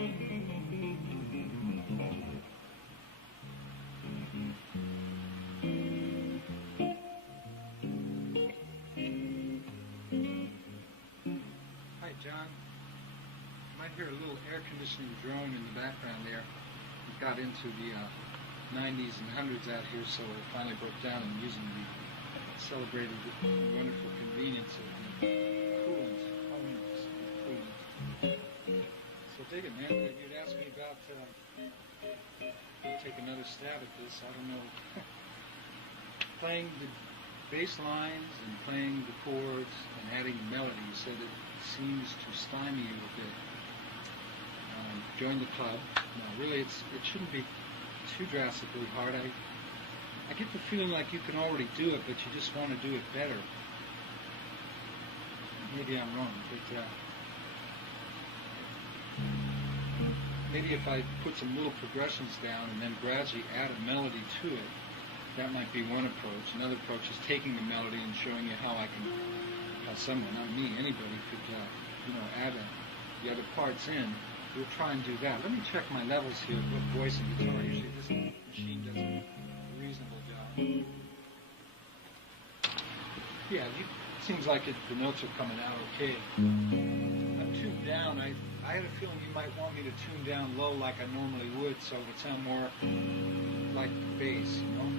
Hi, John. You might hear a little air conditioning drone in the background there. We got into the 90s and 100s out here, so it finally broke down and using the celebrated wonderful convenience of the coolant, So dig it, man. You'd ask me about, take another stab at this, I don't know, playing the bass lines and playing the chords and adding melodies so that it seems to stymie you a bit. Join the club. No, really, it shouldn't be too drastically hard. I get the feeling like you can already do it, but you just want to do it better. Maybe I'm wrong, but maybe if I put some little progressions down and then gradually add a melody to it, that might be one approach. Another approach is taking the melody and showing you how someone, not me, anybody could, add the other parts in. We'll try and do that. Let me check my levels here with voice and guitar. Usually this machine does a reasonable job. Yeah, it seems like the notes are coming out okay. I'm tuned down. I had a feeling you might want me to tune down low like I normally would, so it would sound more like bass, you know?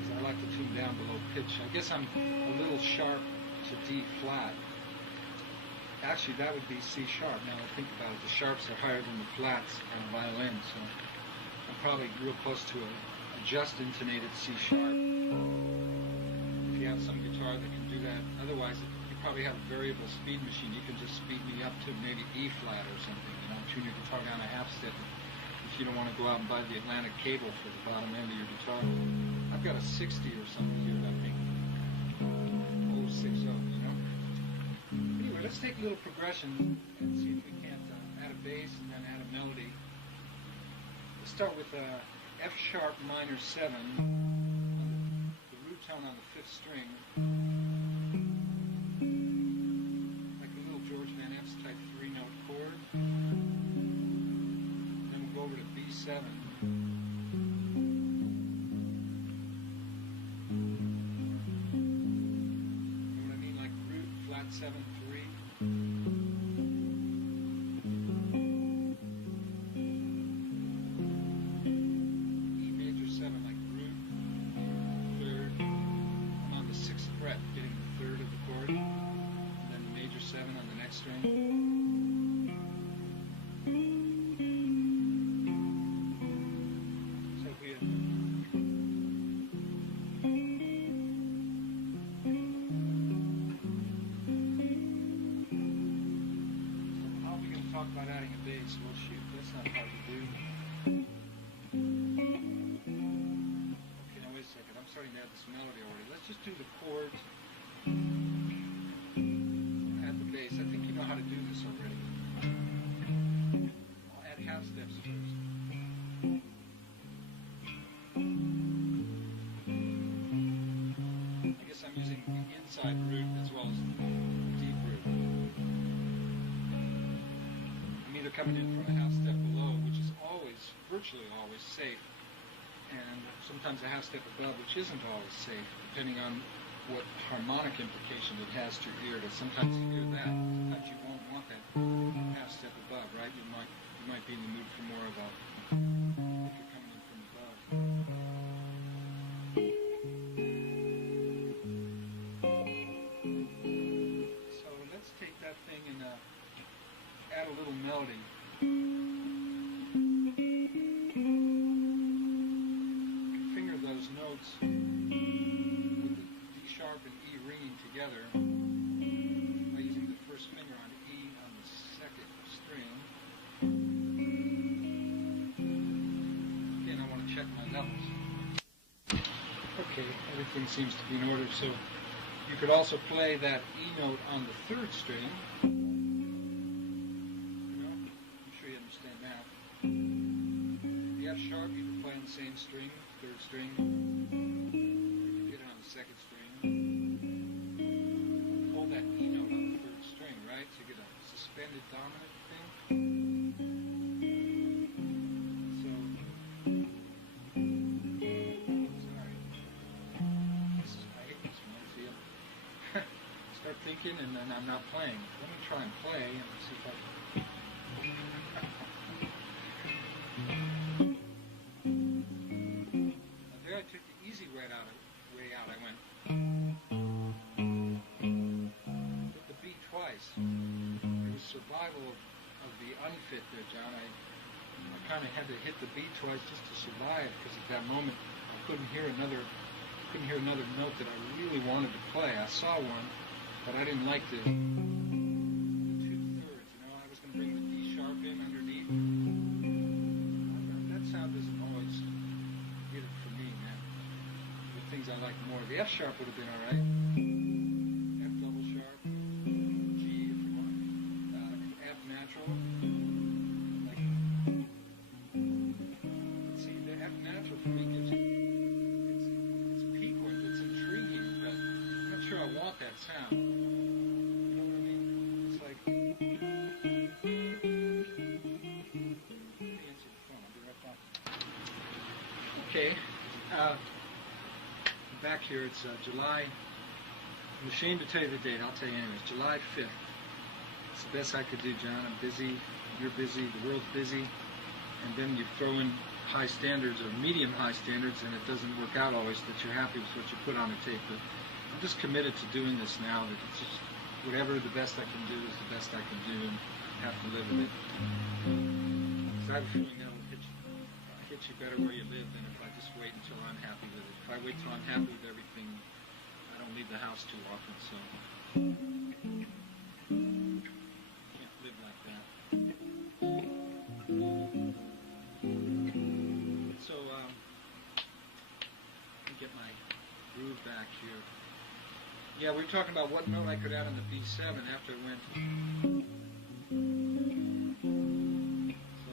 Because I like to tune down below pitch. I guess I'm a little sharp to D flat. Actually, that would be C sharp. Now I think about it, the sharps are higher than the flats on a violin, so I'm probably real close to a just intonated C sharp. If you have some guitar that can do that, otherwise you probably have a variable speed machine. You can just speed me up to maybe E flat or something, tune your guitar down a half step if you don't want to go out and buy the Atlantic cable for the bottom end of your guitar. I've got a 60 or something here, I think. 060, Anyway, let's take a little progression and see if we can't add a bass and then add a melody. Let's start with F sharp minor 7, the root tone on the 5th string, like a little George Van Eps type 3-note chord. Then we'll go over to B7. You know what I mean? Like root, flat 7, 3. Getting the 3rd of the chord, and then major 7 on the next string. So if we how are we going to talk about adding a bass? Well, shoot, that's not hard to do. Okay, now wait a second. I'm starting to add this melody already. Let's just do the chords. Add the bass. I think you know how to do this already. I'll add half steps first. I guess I'm using the inside root as well as the deep root. I'm either coming in from a half step below, which is always, virtually always safe, and sometimes a half step above, which isn't always safe, depending on what harmonic implication it has to your ear. To sometimes you hear that, sometimes you won't want that half step above, right? You might be in the mood for more of a, if you're coming in from above. So let's take that thing and add a little melody. You can finger those notes with the D sharp and E ringing together by using the first finger on E on the 2nd string. Again, I want to check my levels. Okay, everything seems to be in order, so you could also play that E note on the 3rd string. I'm sure you understand that. The F sharp you can play on the same string, 3rd string. You can get it on the 2nd string. Hold that E note on the 3rd string, right? So you get a suspended dominant thing. thinking, and then I'm not playing. Let me try and play and see if I can. Now there I took the easy way out. I went. Hit the beat twice. It was survival of the unfit there, John. I kind of had to hit the beat twice just to survive, because at that moment I couldn't hear another note that I really wanted to play. I saw one, but I didn't like the 2/3. I was going to bring the D sharp in underneath. That sound doesn't always get it for me, man. The things I like more. The F sharp would have been all right. F double sharp, G if you want, F natural. See, the F natural for me gives it's piquant, it's intriguing, but I'm not sure I want that sound. You know what I mean? It's like, let me answer the phone. I'll be right back. Okay, back here. It's July. I'm ashamed to tell you the date. I'll tell you anyways. July 5th. It's the best I could do, John. I'm busy. You're busy. The world's busy. And then you throw in high standards or medium high standards, and it doesn't work out always that you're happy with what you put on a tape. But I'm just committed to doing this now. That it's just whatever the best I can do is the best I can do, and have to live with it. Because I have a feeling that will hit you better where you live than if I just wait until I'm happy with it. If I wait till I'm happy with everything, I don't leave the house too often, so can't live like that. So, let me get my groove back here. Yeah, we were talking about what note I could add on the B7 after it went. So,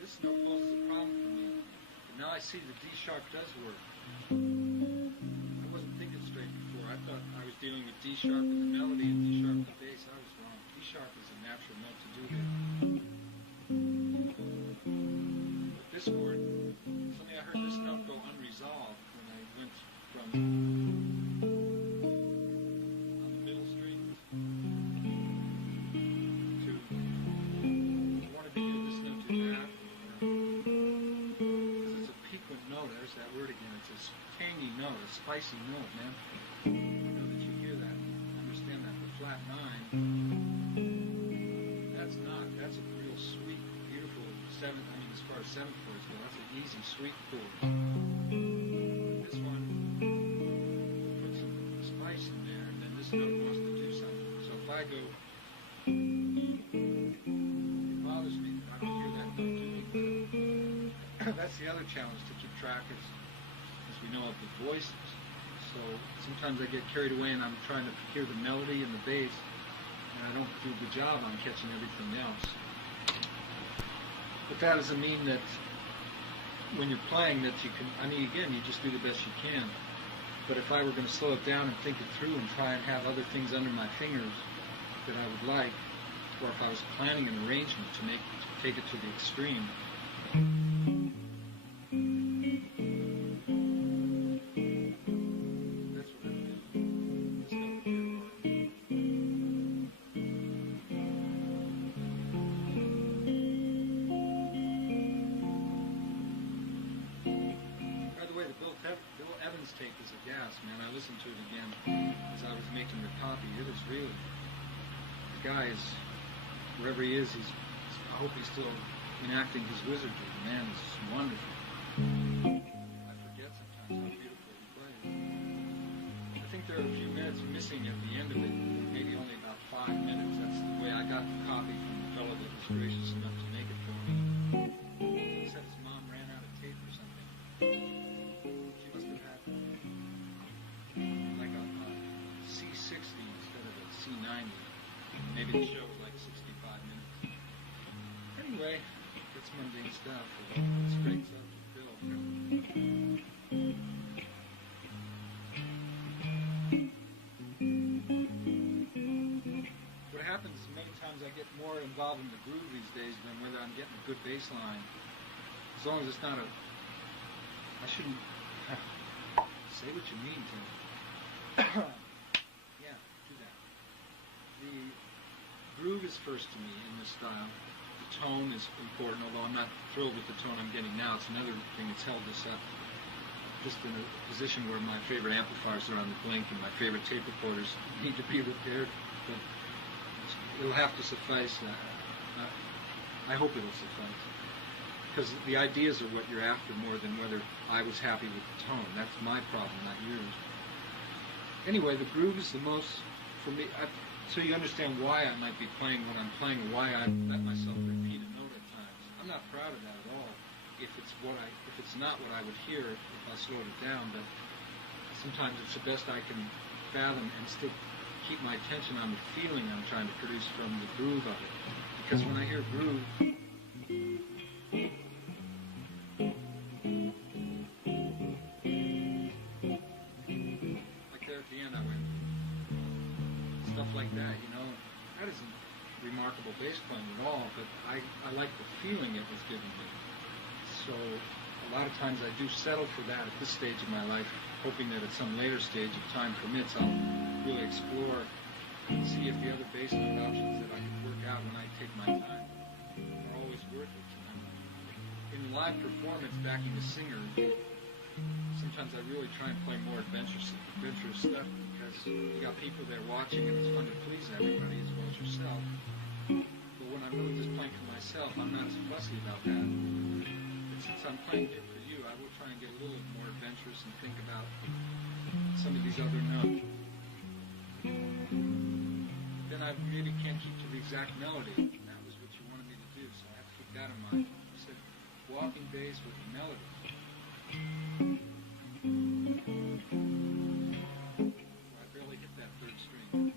this note poses a problem for me. But now I see the D sharp does work. I wasn't thinking straight before. I thought I was dealing with D sharp and the melody and D sharp and the bass. I was wrong. D sharp is a natural note to do here. But this chord, suddenly I heard this note go unresolved when I went from on the middle string to, I wanted to hear this note to that, because it's a piquant note. There's that word again. It's a tangy note, a spicy note, man. I know that you hear that, understand that. The flat 9, that's a real sweet, beautiful 7th, as far as 7th chords go, that's an easy, sweet chord. This one puts some spice in there, and then this note wants to do something. So if I go, it bothers me that I don't hear that note doing that. That's the other challenge to keep track, as we know, of the voices. So sometimes I get carried away and I'm trying to hear the melody and the bass, and I don't do a good job on catching everything else. But that doesn't mean that when you're playing that you can, again, you just do the best you can. But if I were going to slow it down and think it through and try and have other things under my fingers that I would like, or if I was planning an arrangement to take it to the extreme, that's what I would do. This note here. By the way, the Bill Evans tape is a gas, man. I listened to it again as I was making the copy. It is really, the guy is, wherever he is, I hope he's still enacting his wizardry. The man is wonderful. I forget sometimes how beautiful he plays. I think there are a few minutes missing at the end of it, maybe only about 5 minutes. That's the way I got the copy from the fellow that was gracious enough to make it for me. He said his mom ran out of tape or something. She must have had like a C60 instead of a C90. Maybe the show was like 65 minutes. Anyway, that's mundane stuff. It straightens up the bill. What happens is many times I get more involved in the groove these days than whether I'm getting a good bass line. As long as it's not I shouldn't say what you mean to me. Yeah, do that. The groove is first to me in this style. The tone is important, although I'm not thrilled with the tone I'm getting now. It's another thing that's held this up. Just in a position where my favorite amplifiers are on the blink and my favorite tape recorders need to be repaired, but it'll have to suffice. I hope it'll suffice, because the ideas are what you're after more than whether I was happy with the tone. That's my problem, not yours. Anyway, the groove is the most, for me, so you understand why I might be playing what I'm playing, why I let myself repeat a note at times. I'm not proud of that at all. If it's not what I would hear if I slowed it down, but sometimes it's the best I can fathom and still keep my attention on the feeling I'm trying to produce from the groove of it. Because when I hear groove, like there at the end I went, stuff like that, you know, that isn't remarkable bass playing at all, but I like the feeling it was giving me. So a lot of times I do settle for that at this stage of my life, hoping that at some later stage, if time permits, I'll really explore and see if the other bass note options that I can work out when I take my time are always worth it. You know? In live performance, backing the singer, sometimes I really try and play more adventurous stuff, because you got people there watching and it's fun to please everybody as well as yourself. But when I'm really just playing for myself, I'm not as fussy about that. Since I'm playing it for you, I will try and get a little more adventurous and think about some of these other notes. Then I maybe can't keep to the exact melody. That was what you wanted me to do, so I have to keep that in mind. You said walking bass with a melody. So I barely hit that third string.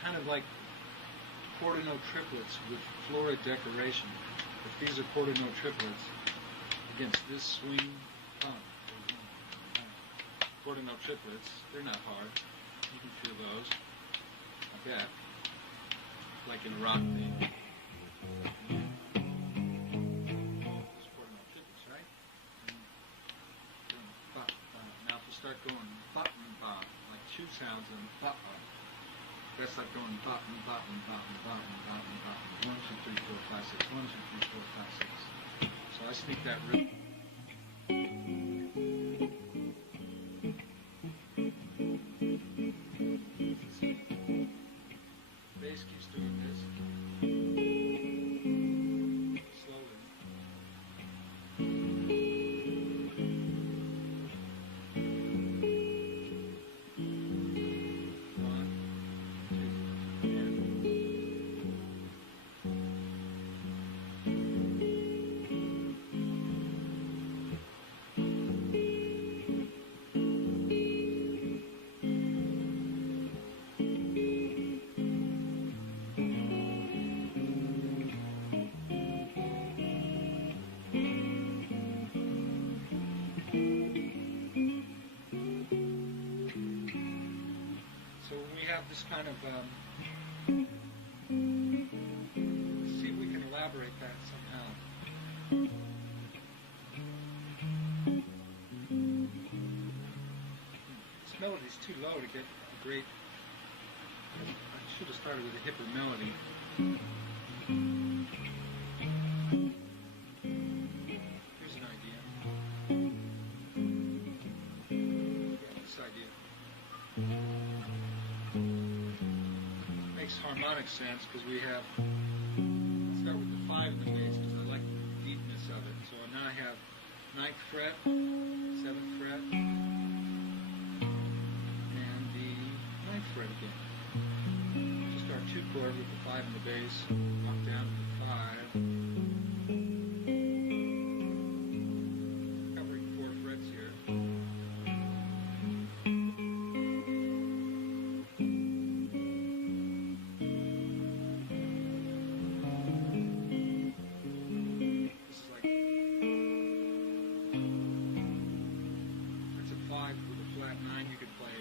Kind of like quarter note triplets with florid decoration. If these are quarter note triplets against this swing, quarter note triplets, they're not hard. You can feel those, I bet, like in a rock thing. It's quarter note triplets, right? Now if you start going like two sounds and that's like going bottom, bottom, bottom, bottom, bottom, bottom. 1, 2, 3, 4, 5, 6. 1, 2, 3, 4, 5, 6. So I speak that rhythm. Bass keeps doing this. Slowly. This kind of, let's see if we can elaborate that somehow. This melody's too low to get a great, I should have started with a hipper melody. Here's an idea. Yeah, this idea. Makes harmonic sense because we have, let's start with the 5 in the bass because I like the deepness of it. So now I have 9th fret, 7th fret, and the 9th fret again. Just our 2 chord with the 5 in the bass, walk down to the 5, covering 4 frets here. With a flat 9 you could play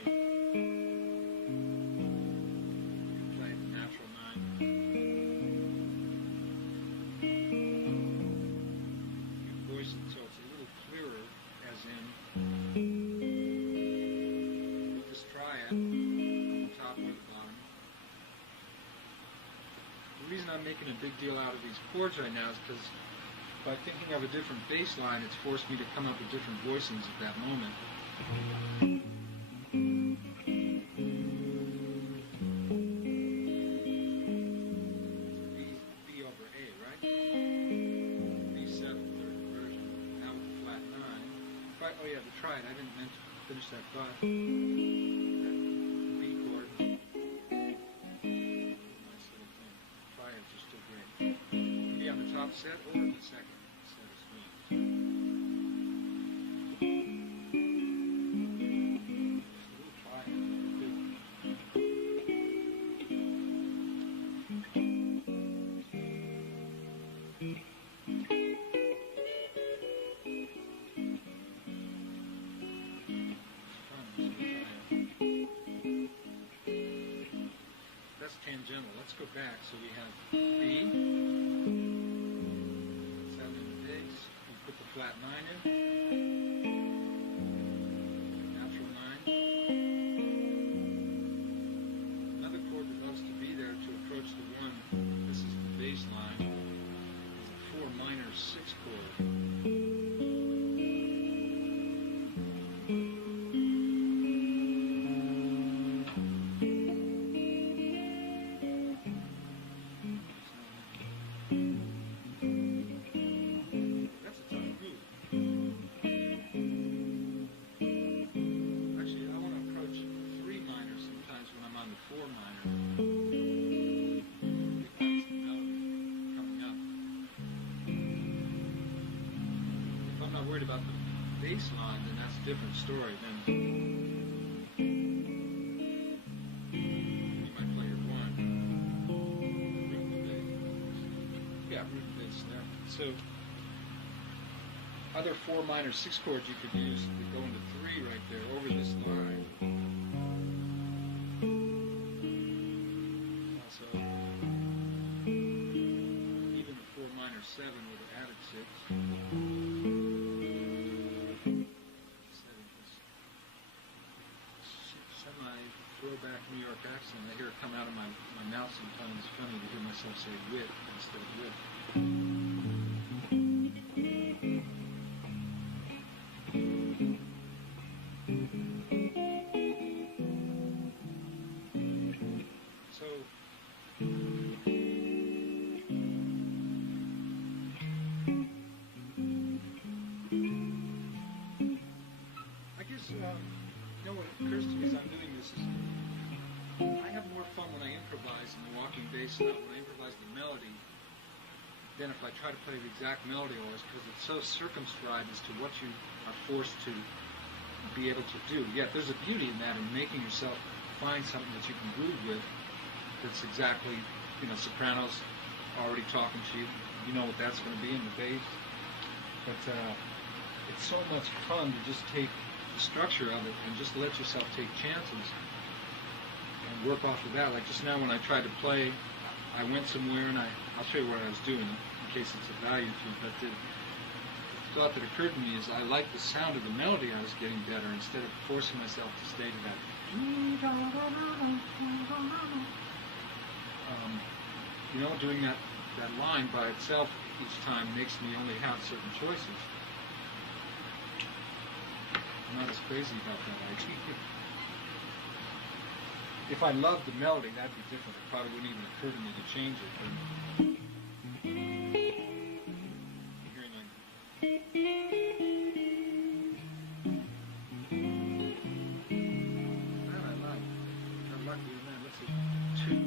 reason I'm making a big deal out of these chords right now is because by thinking of a different bass line, it's forced me to come up with different voicings at that moment. B over A, right? B7, third inversion. Now with the flat 9. Oh yeah, the try it. I didn't meant to finish that thought. That B chord. Nice little thing. Triads are still great. Be on the top set or the second set of swings. That's tangential. Let's go back. So we have B. Sound in the bass. We put the flat 9 in. Natural 9. Another chord that loves to be there to approach the 1. This is the bass line. It's a 4 minor 6 chord. Worried about the bass line, then that's a different story. Then you might play your 1, root the bass. Yeah, root the bass there. So other 4 minor 6 chords you could use to go into 3 right there over this line. Also, even the 4 minor 7 with an added 6. Throwback New York accent. I hear it come out of my mouth sometimes. It's funny to hear myself say wit instead of wit. So I guess you know what occurs to me as I'm doing this is I have more fun when I improvise in the walking bass style, when I improvise the melody, than if I try to play the exact melody always, because it's so circumscribed as to what you are forced to be able to do. Yet there's a beauty in that, in making yourself find something that you can groove with that's exactly, you know, sopranos already talking to you. You know what that's going to be in the bass. But it's so much fun to just take the structure of it and just let yourself take chances and work off of that. Like just now when I tried to play, I went somewhere and I'll show you what I was doing in case it's of value to you, but the thought that occurred to me is I like the sound of the melody I was getting better instead of forcing myself to stay to that. You know, doing that line by itself each time makes me only have certain choices. I'm not as crazy about that idea. If I loved the melody, that'd be different. It probably wouldn't even occur to me to change it. But you're hearing like that I like. I like doing that. Let's see. 2.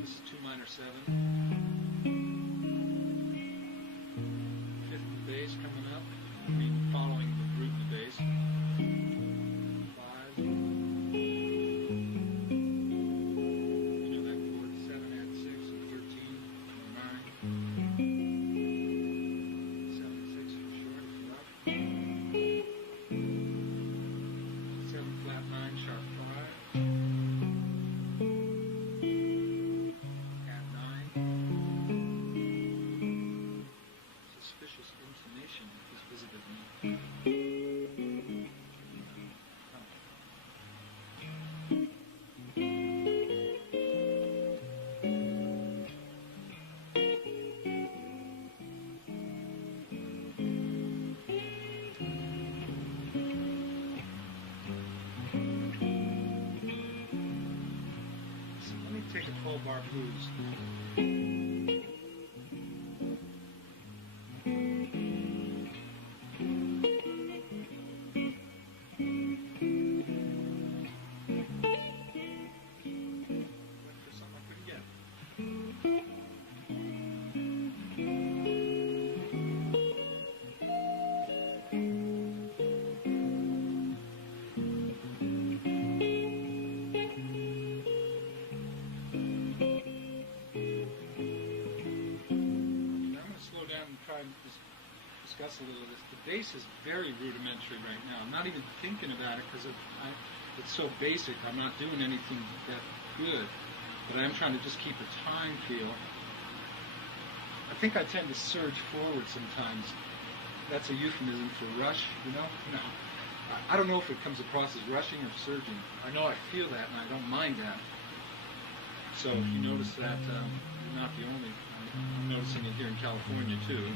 This is 2 minor 7. 5th in the bass coming up. I mean, following the root in the bass. 5. Sharp 5, add 9, take a 12-bar blues. Discuss a little of this. The bass is very rudimentary right now. I'm not even thinking about it because it's so basic. I'm not doing anything that good, but I am trying to just keep a time feel. I think I tend to surge forward sometimes. That's a euphemism for rush, you know? No. I don't know if it comes across as rushing or surging. I know I feel that and I don't mind that. So if you notice that, you're not the only. I'm noticing it here in California too.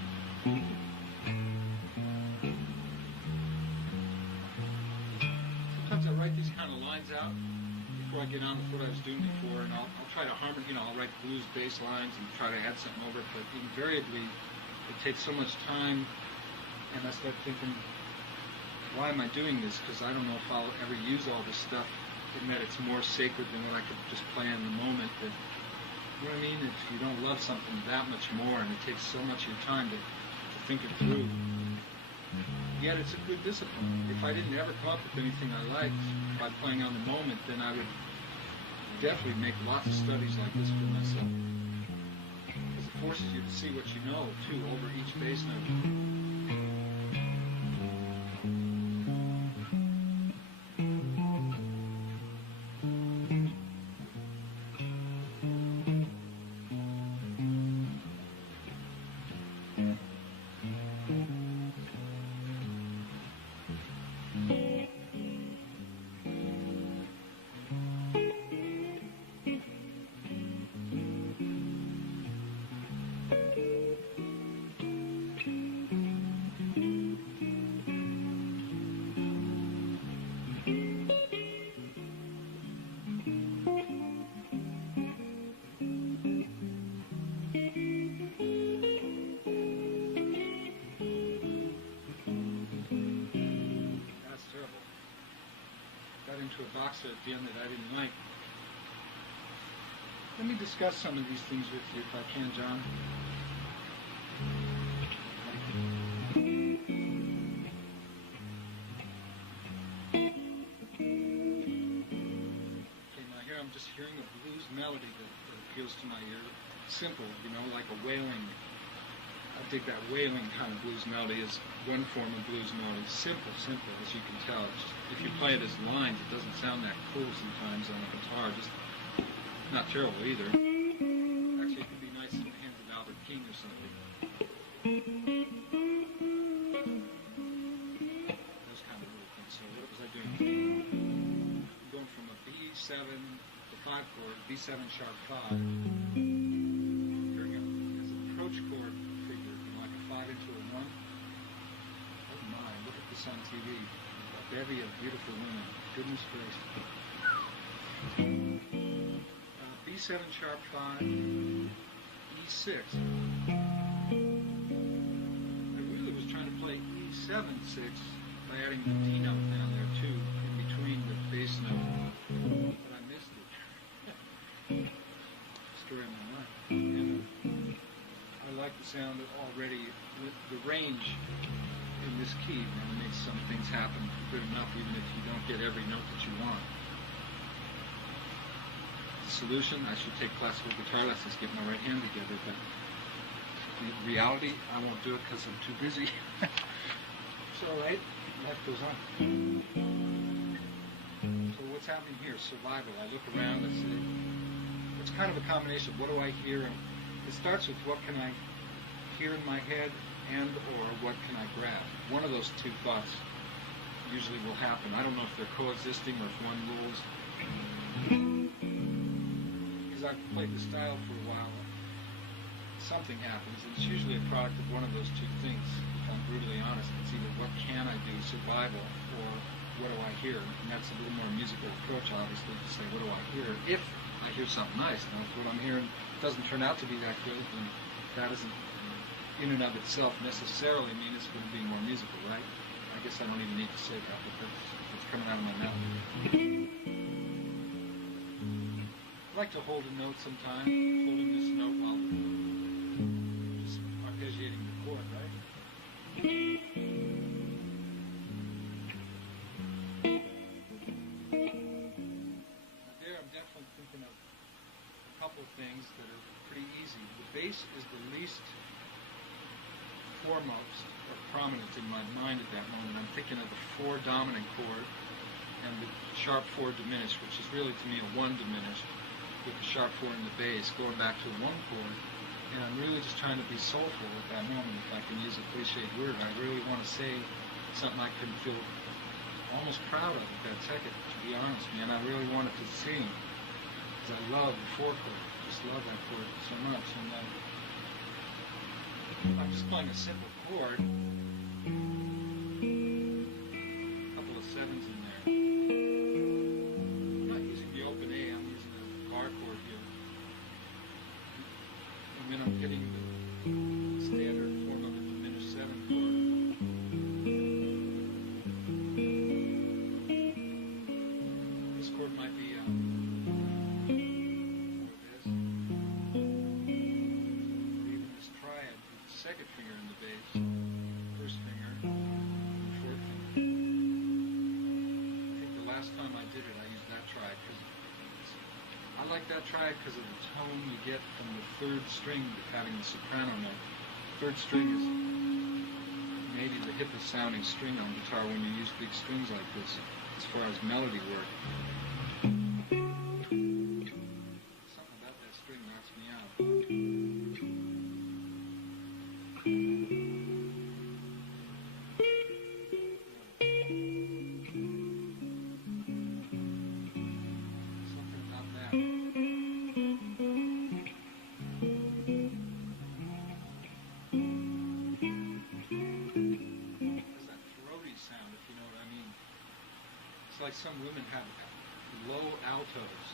Sometimes I write these kind of lines out before I get on with what I was doing before, and I'll try to I'll write blues bass lines and try to add something over it, but invariably it takes so much time, and I start thinking, why am I doing this? Because I don't know if I'll ever use all this stuff, and that it's more sacred than what I could just play in the moment. That, you know what I mean? If you don't love something that much more, and it takes so much of your time to think it through. Yet it's a good discipline. If I didn't ever come up with anything I liked by playing on the moment, then I would definitely make lots of studies like this for myself. Because it forces you to see what you know, too, over each bass note. A box at the end that I didn't like. Let me discuss some of these things with you if I can, John. Okay, now here I'm just hearing a blues melody that appeals to my ear. Simple, you know, like a wailing. I think that wailing kind of blues melody is one form of blues melody. Simple, as you can tell. Just, if you play it as lines, it doesn't sound that cool sometimes on a guitar. Just not terrible either. Actually, it could be nice in the hands of Albert King or something. Those kind of little things. So what was I doing? I'm going from a B7, the 5 chord, B7 sharp 5. Hearing it as an approach chord. 5 into a 1. Oh my, look at this on TV. A bevy of beautiful women. Goodness gracious. B7 sharp 5, E6. I really was trying to play E7 6 by adding the D note down there too, in between the bass note. But I missed it. Story of my life. And, I like the sound already. The range in this key makes some things happen good enough, even if you don't get every note that you want. The solution, I should take classical guitar lessons, get my right hand together, but in reality, I won't do it because I'm too busy. It's all right. Life goes on. So what's happening here? Survival. I look around and say, it's kind of a combination of what do I hear, and it starts with what can I hear in my head and or what can I grab. One of those two thoughts usually will happen. I don't know if they're coexisting or if one rules. Because I've played the style for a while, something happens, and it's usually a product of one of those two things. If I'm brutally honest, it's either what can I do, survival, or what do I hear? And that's a little more musical approach, obviously, to say what do I hear, if I hear something nice. Now, if what I'm hearing doesn't turn out to be that good, then that doesn't, in and of itself, necessarily mean it's going to be more musical, right? I guess I don't even need to say that, but that's what's coming out of my mouth. I like to hold a note sometimes, holding this note while just arpeggiating the chord, right? There, I'm definitely thinking of a couple of things that are pretty easy. The bass is the least foremost or prominent in my mind at that moment. I'm thinking of the 4 dominant chord and the sharp 4 diminished, which is really to me a 1 diminished with the sharp 4 in the bass, going back to a 1 chord. And I'm really just trying to be soulful at that moment, if I can use a cliched word. I really want to say something I can feel almost proud of at that second, to be honest, man. I really wanted to sing, because I love the 4 chord. I just love that chord so much. And I'm just playing a simple chord, a couple of 7s in there. I'm not using the open A, I'm using a bar chord here. And then I'm hitting the standard form of a diminished 7 chord. This chord might be second finger in the bass, first finger, and fourth finger. I think the last time I did it, I used that triad because I like that triad because of the tone you get from the 3rd string having the soprano note. 3rd string is maybe the hippest sounding string on guitar when you use big strings like this, as far as melody work. Something about that string knocks me out. Like some women have low altos,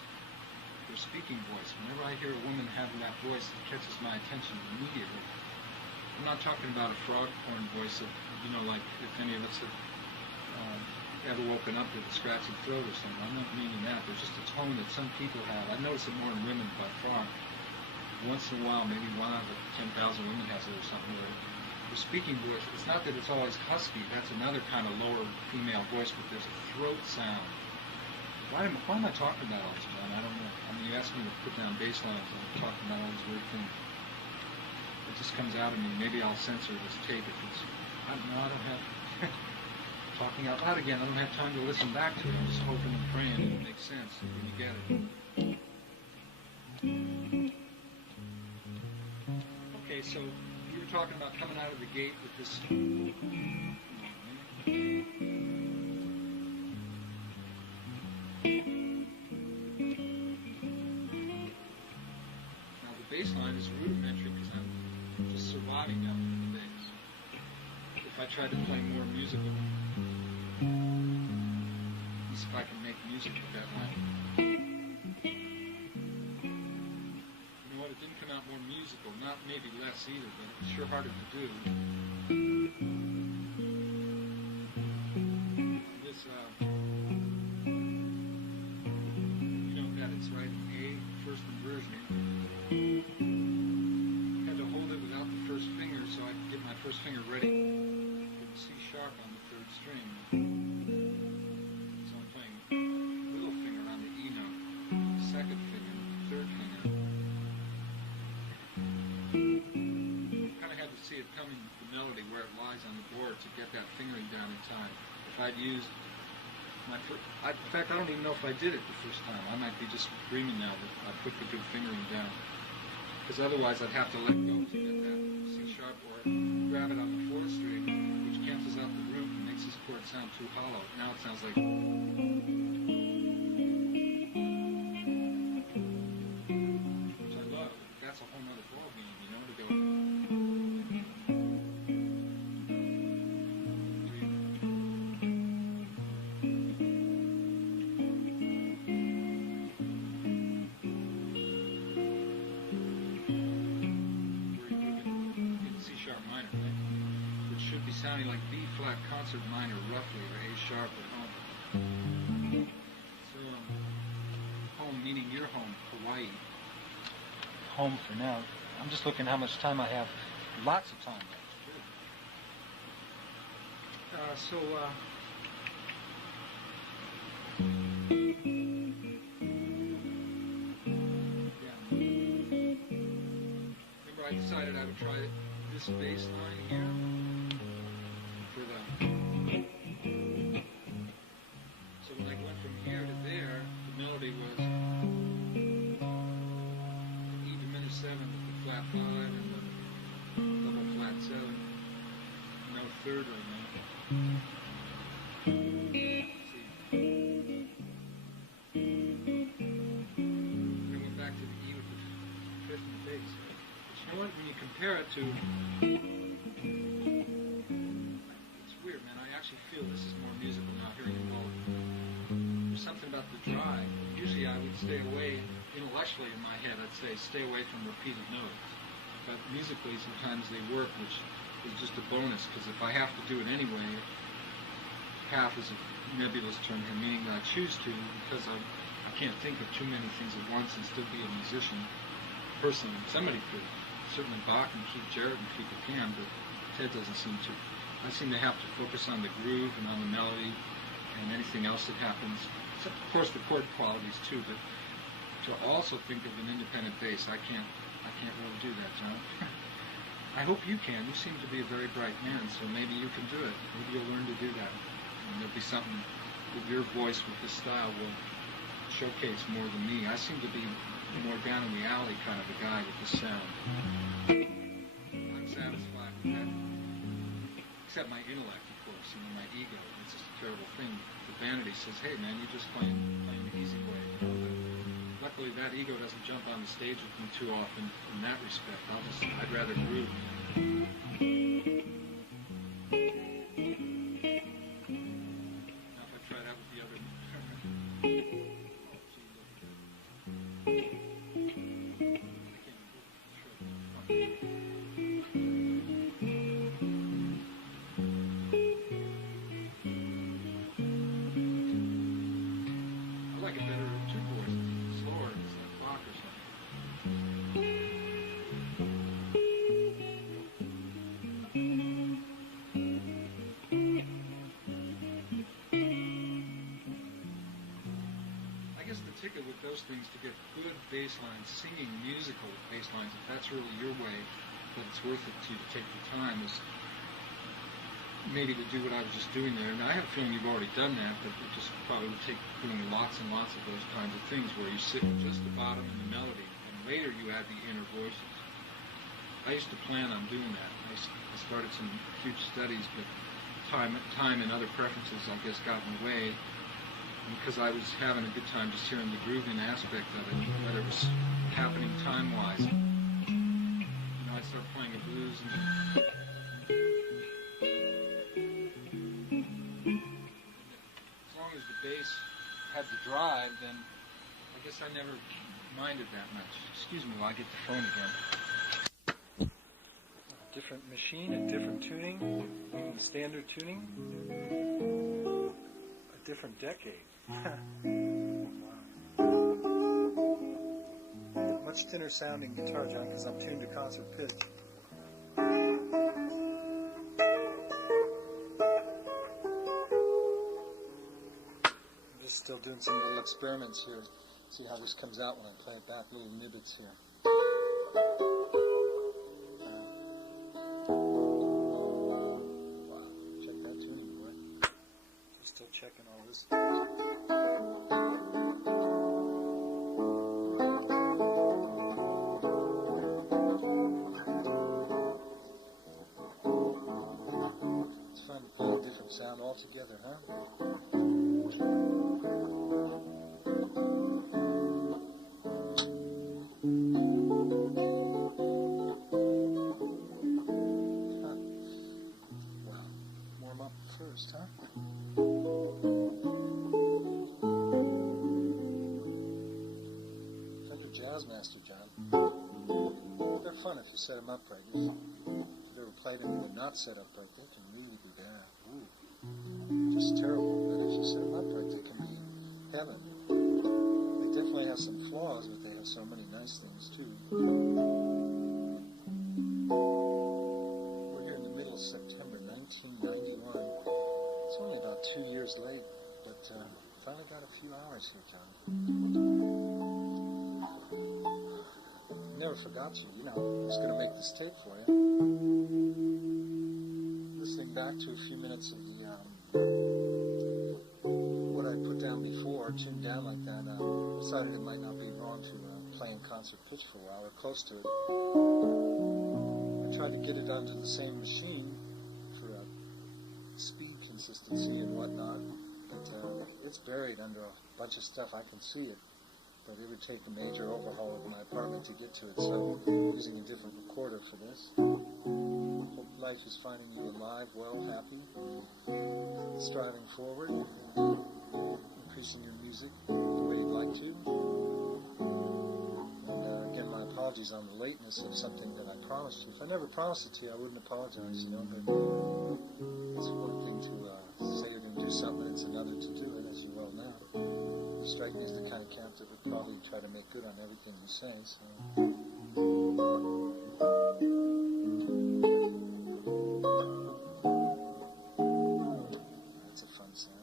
their speaking voice. Whenever I hear a woman having that voice, it catches my attention immediately. I'm not talking about a foghorn voice of, like if any of us have ever woken up with a scratchy throat or something. I'm not meaning that. There's just a tone that some people have. I notice it more in women by far. Once in a while, maybe 1 out of 10,000 women has it or something. Where the speaking voice, it's not that it's always husky, that's another kind of lower female voice, but there's a throat sound. Why am I talking about all this, man? I don't know. I mean, you asked me to put down bass lines and I'm talking about all these weird things. It just comes out of me. Maybe I'll censor this tape if it's, I don't have, talking out loud again, I don't have time to listen back to it. I'm just hoping and praying it makes sense when you get it. Okay, so you were talking about coming out of the gate with this. Now the bass line is rudimentary because I'm just surviving now with the bass. If I tried to play more musical, at least if I can make music with that line. It didn't come out more musical, not maybe less either, but it's sure harder to do. This, that it's right in A, first inversion. I had to hold it without the first finger so I could get my first finger ready for the C sharp on the 3rd string. So I'm playing little finger on the E note, second finger, 3rd finger. See it coming, the melody where it lies on the board to get that fingering down in time. If I'd used my in fact, I don't even know if I did it the first time. I might be just dreaming now that I put the good fingering down. Because otherwise I'd have to let go to get that C sharp or grab it on the 4th string, which cancels out the root and makes this chord sound too hollow. Now it sounds like... which I love. That's a whole nother ballgame, to go... be sounding like B flat concert minor roughly, or A sharp at home. So home meaning your home, Hawaii. Home for now. I'm just looking how much time I have. Lots of time. Remember I decided I would try this bass line here for the... So when I went from here to there, the melody was E diminished 7 with the flat 5 and the double flat 7. No third right now. When you compare it to, it's weird, man. I actually feel this is more musical now, hearing it all. There's something about the drive. Usually I would stay away, intellectually in my head, I'd say stay away from repeated notes. But musically, sometimes they work, which is just a bonus, because if I have to do it anyway, half is a nebulous term here, meaning that I choose to, because I can't think of too many things at once and still be a musician. Personally, somebody could. Certainly Bach and Keith Jarrett and people can, but Ted doesn't seem to. I seem to have to focus on the groove and on the melody and anything else that happens. Except, of course, the chord qualities too, but to also think of an independent bass, I can't really do that, John. I hope you can. You seem to be a very bright man, so maybe you can do it. Maybe you'll learn to do that. And there'll be something with your voice, with this style, will showcase more than me. I seem to be more down in the alley kind of a guy with the sound. I'm satisfied with that. Except my intellect, of course, my ego. It's just a terrible thing. The vanity says, hey man, you're just playing the easy way. But luckily that ego doesn't jump on the stage with me too often in that respect. I'd rather groove. Now if I try that with the other... with those things to get good bass lines, singing musical bass lines, if that's really your way, that it's worth it to you to take the time, is maybe to do what I was just doing there. And I have a feeling you've already done that, but it just probably would take doing lots and lots of those kinds of things where you sit with just the bottom and the melody, and later you add the inner voices. I used to plan on doing that. I started some huge studies, but time and other preferences, I guess, got in the way. Because I was having a good time just hearing the grooving aspect of it, whether it was happening time-wise. I started playing a blues and as long as the bass had the drive, then I guess I never minded that much. Excuse me while I get the phone again. A different machine, a different tuning, standard tuning. Different decade. Wow. Much thinner sounding guitar, John, because I'm tuned to concert pitch. I'm just still doing some little experiments here. See how this comes out when I play it back. Little nibbits here. Checking all this. It's fun to play a different sound altogether, huh? Well, warm up first, huh? Master John. They're fun if you set them up right. If you've ever played them and they're not set up right, they can move. just terrible. But if you set them up right, they can be heaven. They definitely have some flaws, but they have so many nice things too. We're here in the middle of September 1991. It's only about 2 years late, but finally got a few hours here, John. Never forgot you, you know. I was going to make this tape for you. Listening back to a few minutes of the what I put down before, tuned down like that, decided it might not be wrong to play in concert pitch for a while, or close to it. I tried to get it onto the same machine for speed consistency and whatnot, but it's buried under a bunch of stuff. I can see it, but it would take a major overhaul of my apartment to get to it, so I'm using a different recorder for this. Hope life is finding you alive, well, happy, striving forward, increasing your music the way you'd like to. And again, my apologies on the lateness of something that I promised you. If I never promised it to you, I wouldn't apologize, you know, but it's one thing to say you're going to do something, it's another to do it, as you well know. You strike me as the kind of cat that would probably try to make good on everything you say, so... That's a fun sound.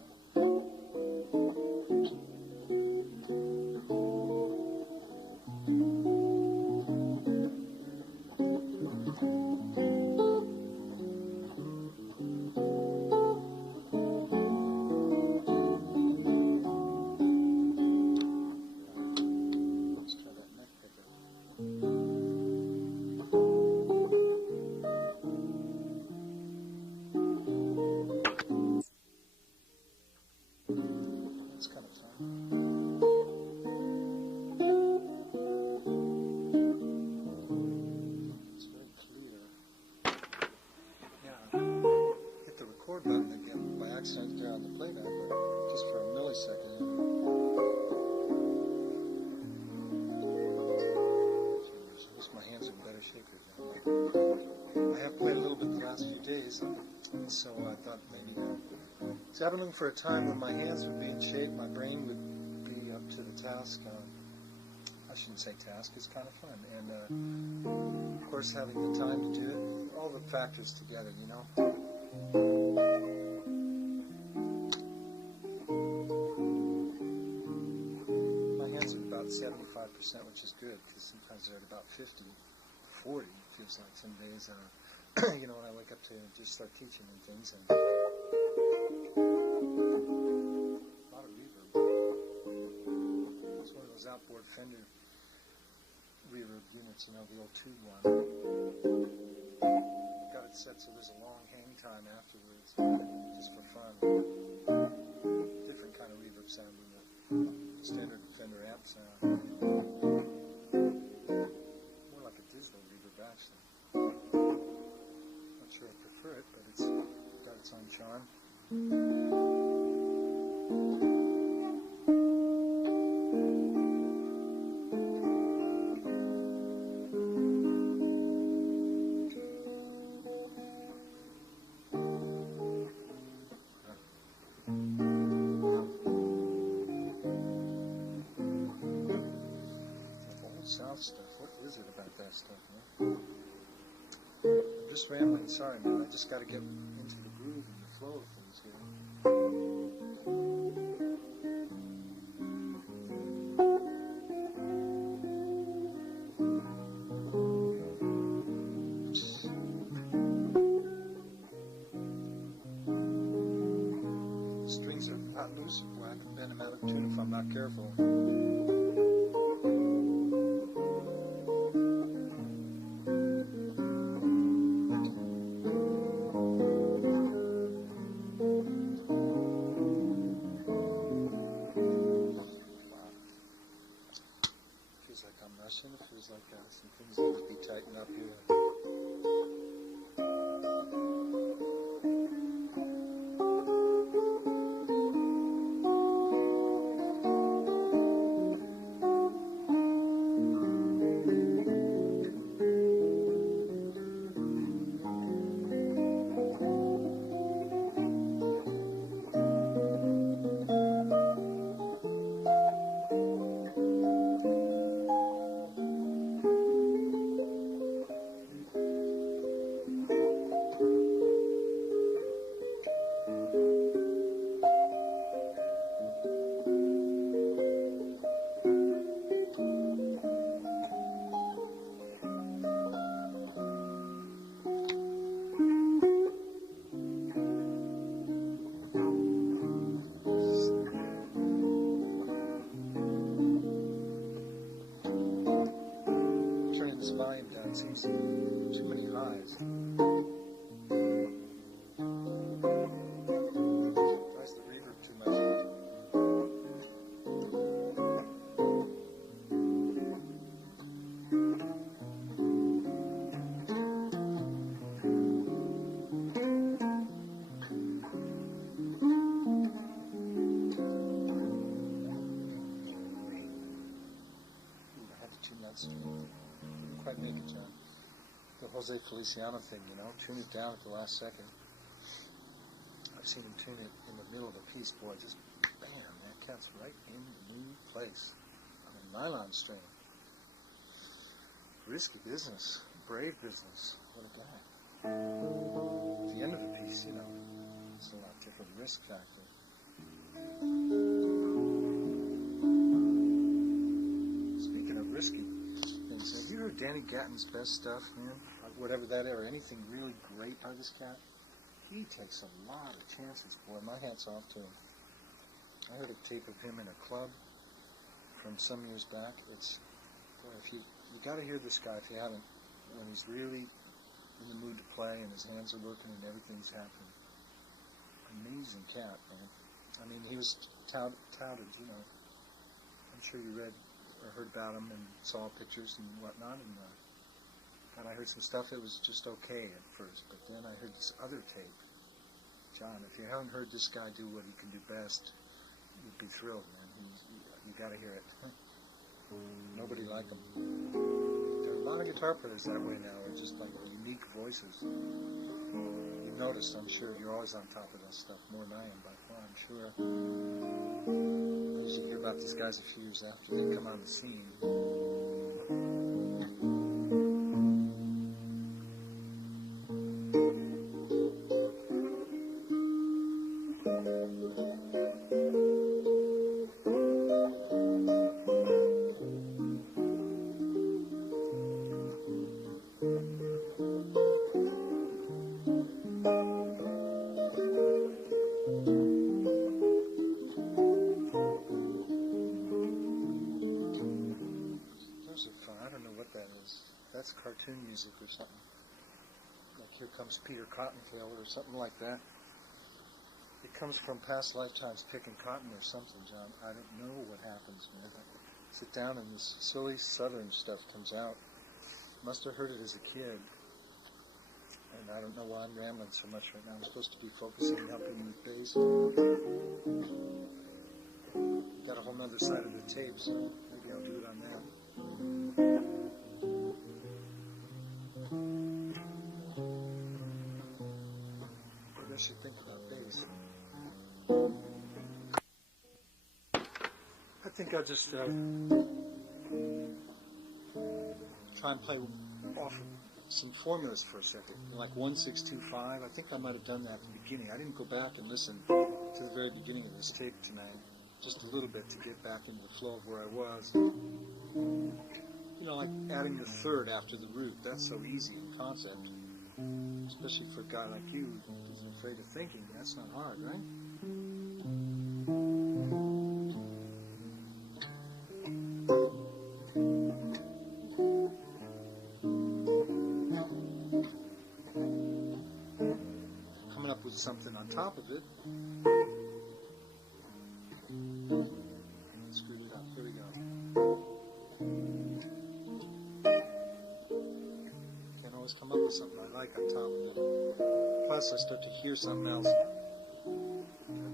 There on the playback, but just for a millisecond. I wish my hands were in better shape here. I have played a little bit the last few days, so I thought maybe it's happening for a time when my hands would be in shape, my brain would be up to the task. I shouldn't say task, it's kind of fun. And of course, having the time to do it, all the factors together, you know. My hands are about 75%, which is good, because sometimes they're at about 50, 40, it feels like some days, you know, when I wake up to just start teaching and things, and a lot of reverb. It's one of those outboard Fender reverb units, you know, the old tube one. Got it set so there's a long hang time afterwards, just for fun. Different kind of reverb sound than the standard Fender amp sound. More like a Disney reverb, actually. Not sure I prefer it, but it's got its own charm. South stuff. What is it about that stuff, man? I'm just rambling. Sorry, man. I just got to get into the groove and the flow of things here. The strings are not loose. Boy, I can bend them out of tune if I'm not careful. It feels like some things need to be tightened up here. It seems too many highs. Tries the reverb too much. Didn't quite make it, John. The Jose Feliciano thing, you know, tune it down at the last second. I've seen him tune it in the middle of a piece, boy, just bam, that cat's right in the new place on a nylon string. Risky business, brave business. What a guy. At the end of the piece, you know, it's a lot different risk factor. Speaking of risky things, have you heard Danny Gatton's best stuff, man? Whatever that or anything really great by this cat? He takes a lot of chances, boy. My hat's off to him. I heard a tape of him in a club from some years back. It's, boy, if you got to hear this guy if you haven't, when he's really in the mood to play and his hands are working and everything's happening. Amazing cat, man. I mean, he was touted, you know. I'm sure you read or heard about him and saw pictures and whatnot, and I heard some stuff that was just okay at first, but then I heard this other tape. John, if you haven't heard this guy do what he can do best, you'd be thrilled, man. You got to hear it. Nobody like him. There are a lot of guitar players that way now, are just like unique voices. You've noticed, I'm sure, you're always on top of that stuff, more than I am by far, I'm sure. I usually hear about these guys a few years after they come on the scene. That's cartoon music or something. Like Here Comes Peter Cottontail or something like that. It comes from past lifetimes picking cotton or something, John. I don't know what happens, man. I sit down and this silly southern stuff comes out. Must have heard it as a kid. And I don't know why I'm rambling so much right now. I'm supposed to be focusing and helping you with bass. Got a whole nother side of the tape, so maybe I'll do it on that. Maybe I should think about bass. I think I'll just try and play off of some formulas for a second, like 1-6-2-5. I think I might have done that at the beginning. I didn't go back and listen to the very beginning of this tape tonight, just a little bit to get back into the flow of where I was. You know, like adding the third after the root. That's so easy in concept, especially for a guy like you who's afraid of thinking. That's not hard, right? Coming up with something on top of it. Screwed it up. Here we go. Can't always come up with something I like on top of it. Plus, I start to hear something else.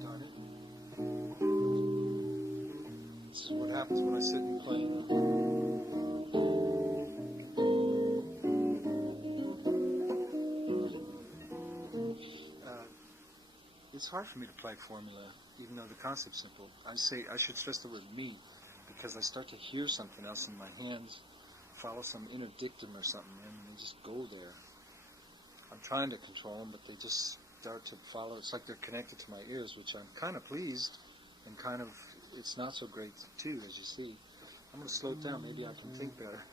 Darn it. This is what happens when I sit and play. It's hard for me to play formula, even though the concept's simple. I should stress the word me, because I start to hear something else in my hands, follow some inner dictum or something, and they just go there. I'm trying to control them, but they just start to follow. It's like they're connected to my ears, which I'm kind of pleased, and kind of, it's not so great too, as you see. I'm going to slow it down. Maybe I can think better.